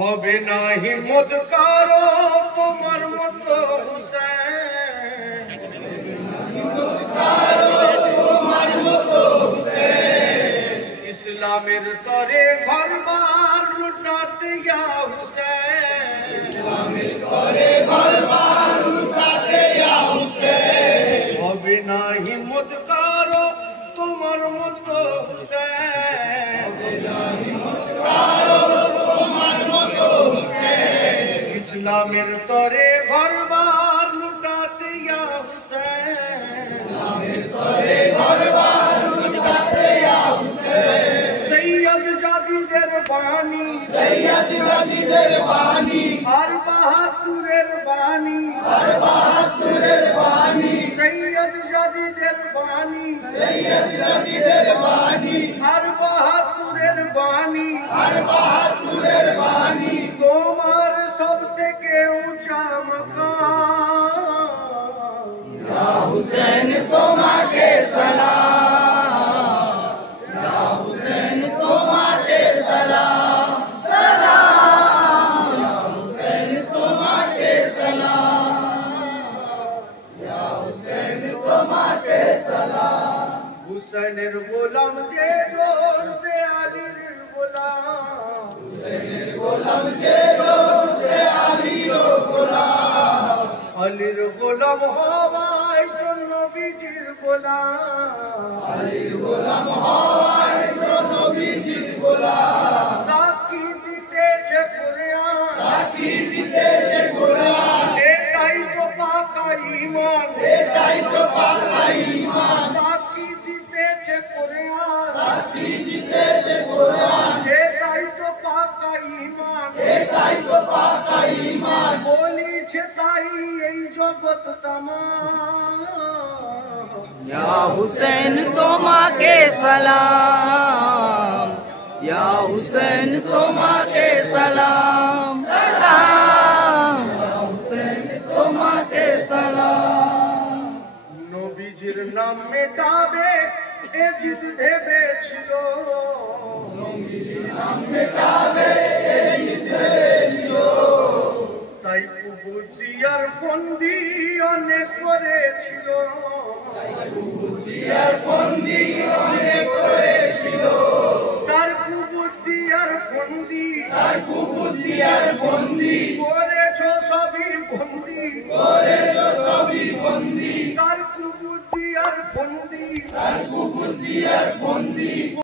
হবে না হিম্মত কারো তোমার মতো হুসেন, ইসলামের তরে ঘরবার লুটাতে ইয়া হুসেন, ইসলামের তরে ঘরবার লুটাতে ইয়া হুসেন। হবে না হিম্মত কারো তোমার মতো হুসেন, হবে না হিম্মত কারো তোমার মতো হুসেন, ইসলামের তরে ঘরবার লুটাতে ইয়া হুসেন, ইসলামের তরে ঘরবার লুটাতে ইয়া হুসেন। সৈয়দ জাদিদের বাণী, সৈয়দ জাদিদের বাণী, আর বাহাদুরের বাণী, আর বাহাদুরের বাণী, সৈয়দ জাদিদের বাণী, সৈয়দ জাদিদের বাণী, আর বাহাদুরের বাণী, আর বাহাদুরের বাণী। তোমার সব থেকে উঁচা মাকাম, ইয়া হুসেন তোমাকে সালাম, ইয়া হুসেন তোমাকে সালাম, সালাম, ইয়া হুসেন তোমাকে সালাম, ইয়া হুসেন তোমাকে সালাম। হুসেনের গোলাম যে জোর সে আলীর গোলাম, হুসেনের গোলাম যে জোর সে আলীর গোলাম, আলীর গোলাম হওয়ার জন্য নবীজির গোলাম, আলীর গোলাম হওয়ার জন্য নবীজির গোলাম। সাক্ষী দিতেছে কুরআন, সাক্ষী দিতেছে কুরআন, এটাই তো পাকা ঈমান, এটাই তো পাকা ঈমান। সাক্ষী দিতেছে কুরআন, সাক্ষী দিতেছে কুরআন, এটাই তো পাকা ঈমান, এটাই তো পাকা ঈমান। বলিছে তাই এই জগৎ তামাম, ইয়া হুসেন তোমাকে সালাম, ইয়া হুসেন তোমাকে সালাম, সালাম, ইয়া হুসেন তোমাকে সালাম। নবীজির নাম মেটাবে এ জিদ ভেবেছিল, নবীজির নাম মেটাবে এ জিদ ভেবেছিল, তাই কুবুদ্দিয়ার বন্দি অনেক করেছিল, তাই কুবুদ্দিয়ার বন্দি অনেক করেছিল। তার কুবুদ্দিয়ার বন্দি, তার কুবুদ্দিয়ার বন্দি, করেছো সবই বন্দি, করেছো সবই বন্দি। তার কুবুদ্দিয়ার বন্দি, তার কুবুদ্দিয়ার বন্দি।